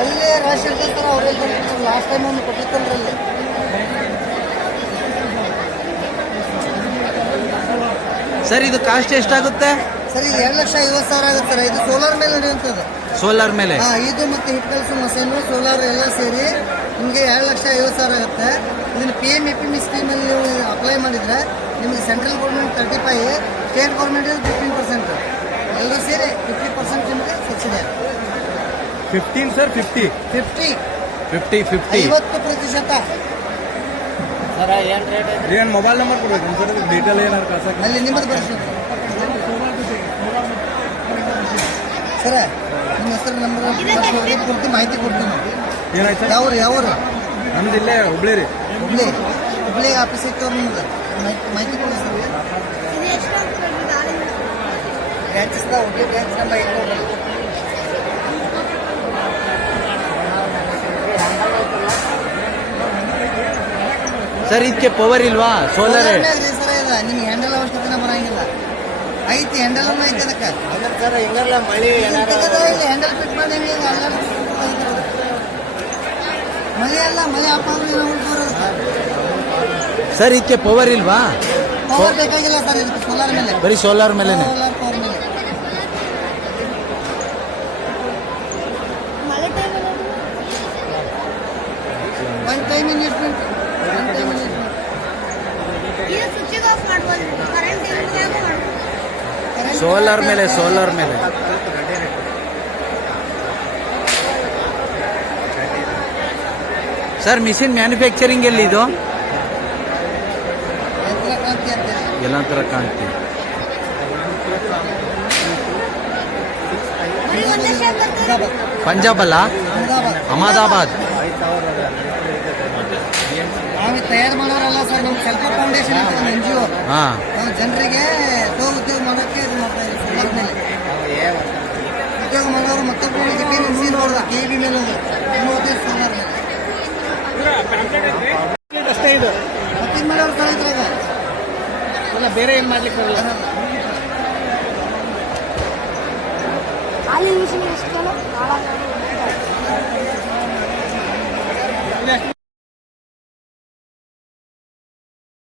ಅಲ್ಲೇ ರಾಶಿ ಇರ್ತೈತೆ ಅವ್ರಿಗೆ ಲಾಸ್ಟ್ ಟೈಮ್ ಒಂದು ಕೊಟ್ಟಿತ್ತಲ್ರಿ ಅಲ್ಲಿ. ಸರ್ ಇದು ಕಾಸ್ಟ್ ಎಷ್ಟಾಗುತ್ತೆ? ಸರ್ ಇದು ಎರಡು ಲಕ್ಷ ಐವತ್ತು ಸಾವಿರ ಆಗುತ್ತೆ ಸರ್. ಇದು ಸೋಲಾರ್ ಮೇಲೆ ನಡೆಯುವಂಥದ್ದು. ಸೋಲಾರ್ ಮೇಲೆ? ಹಾಂ ಇದು ಮತ್ತೆ ಹಿಟ್ ಕಲ್ಸು ಮಷೀನು ಸೋಲಾರ್ ಎಲ್ಲ ಸೇರಿ ನಿಮಗೆ ಎರಡು ಲಕ್ಷ ಐವತ್ತು ಸಾವಿರ ಆಗುತ್ತೆ. ಇದನ್ನು P M A P M ಸ್ಕೀಮಲ್ಲಿ ನೀವು ಅಪ್ಲೈ ಮಾಡಿದರೆ ನಿಮಗೆ central government thirty five state government fifteen percent ಎಲ್ಲರೂ ಸೇರಿ ಫಿಫ್ಟಿ ಪರ್ಸೆಂಟ್ ನಿಮಗೆ subsidy fifteen sir fifty fifty fifty fifty ಐವತ್ತು ಪ್ರತಿಶತ. ಏನು ಮೊಬೈಲ್ ನಂಬರ್ ಕೊಡ್ಬೇಕು? ಸರ್ ಡೀಟೇಲ್ ಏನಾದ್ರು ಕಳ್ಸಕ್ಕೆ? ಅಲ್ಲಿ ನಿಮ್ಮದು ಸರ ನಿಮ್ಮ ಹೆಸರು ನಂಬರ್ ಕೊಡ್ತಿ ಮಾಹಿತಿ ಕೊಡ್ತೀನಿ ಏನಾಯ್ತು ಯಾವ ಯಾವ್ರು ಯಾವ್ರು? ನಮ್ದು ಇಲ್ಲೇ ಹುಬ್ಳಿ ರೀ. ಹುಬ್ಳಿ ಹುಬ್ಳಿ ಆಫೀಸ್ ಇತ್ತು ನಿಮ್ದು. ಮಾಹಿತಿ ಮಾಹಿತಿ ಕೊಡಿ ಸರ್. ಬ್ರಾಂಚಸ್ದ ಹುಬ್ಳಿ ಬ್ರಾಂಚ್ ನಮ್ಮ ಸರ್ ಇದಕ್ಕೆ ಪವರ್ ಇಲ್ವಾ? ಸೋಲಾರ್ ಸರ್ ಇದು ನಿಮ್ಗೆ ಹ್ಯಾಂಡಲ್ ಅವಶ್ಯಕತೆ ಬರಂಗಿಲ್ಲ. ಐತಿ ಹ್ಯಾಂಡಲ್ ಐತಿ ಅದಕ್ಕೆ. ಸರ್ ಮಳೆ ಮಳಿ ಹ್ಯಾಂಡಲ್ ಫಿಟ್ ಮಾಡಿ ಎಲ್ಲ ಮಳೆ ಅಲ್ಲ ಮಳೆ ಅಪ್ಪ ಅಂದ್ರೆ ಸರ್ ಇದಕ್ಕೆ ಪವರ್ ಇಲ್ವಾ? ಪವರ್ ಬೇಕಾಗಿಲ್ಲ ಸರ್ ಇದಕ್ಕೆ ಸೋಲಾರ್ ಮೇಲೆ. ಬರೀ ಸೋಲಾರ್ ಮೇಲೆ ಸೋಲಾರ್ ಪವರ್ ಮೇಲೆ. ಇಲ್ದಾಗ ಮಾಡ್ಬೋದು. ಸೋಲಾರ್ ಮೇಲೆ ಸೋಲಾರ್ ಮೇಲೆ. ಸರ್ ಮಿಷಿನ್ ಮ್ಯಾನುಫ್ಯಾಕ್ಚರಿಂಗ್ ಎಲ್ಲಿ ಇದು? ಎಲ್ಲ ಕ್ರಾಂತಿ ಅಂತೇಳಿ ಎಲ್ಲಂತರ ಕಾಣ್ತಿ ಬರೀ ಒಂದು ಲಕ್ಷ ಬರ್ತದೆ ಪಂಜಾಬ್ ಅಲ್ಲ? ಅಹಮದಾಬಾದ್. ತಯಾರು ಮಾಡೋರಲ್ಲ ಸರ್ ನಮ್ಮ ಸೆಲ್ಫ್ ಫೌಂಡೇಶನ್ ಅಂತ ಒಂದು ಎನ್ ಜಿ ಒ. ಹಾ. ನಾವು ಜನರಿಗೆ ಸ್ವ ಉದ್ಯೋಗ ಮಾಡೋಕ್ಕೆ ಇದು ಮಾಡ್ತಾ ಇದ್ದೀವಿ ಉದ್ಯೋಗ ಮಾಡೋರು ಮತ್ತೊಬ್ಬರಿಗೆ ಪಿ ಎಂ ಸಿ ನೋಡಿದ ಕೆ ಬಿ ಮೇಲೆ ಮೇಲೆ ಅಷ್ಟೇ ಇದು. ಮತ್ತಿನ್ ಮಾಡೋರು ಸರ್ ಇದ್ರಾಗ ಇಲ್ಲ ಬೇರೆ ಏನು ಮಾಡ್ಲಿಕ್ಕೆ ಬರಲ್ಲ.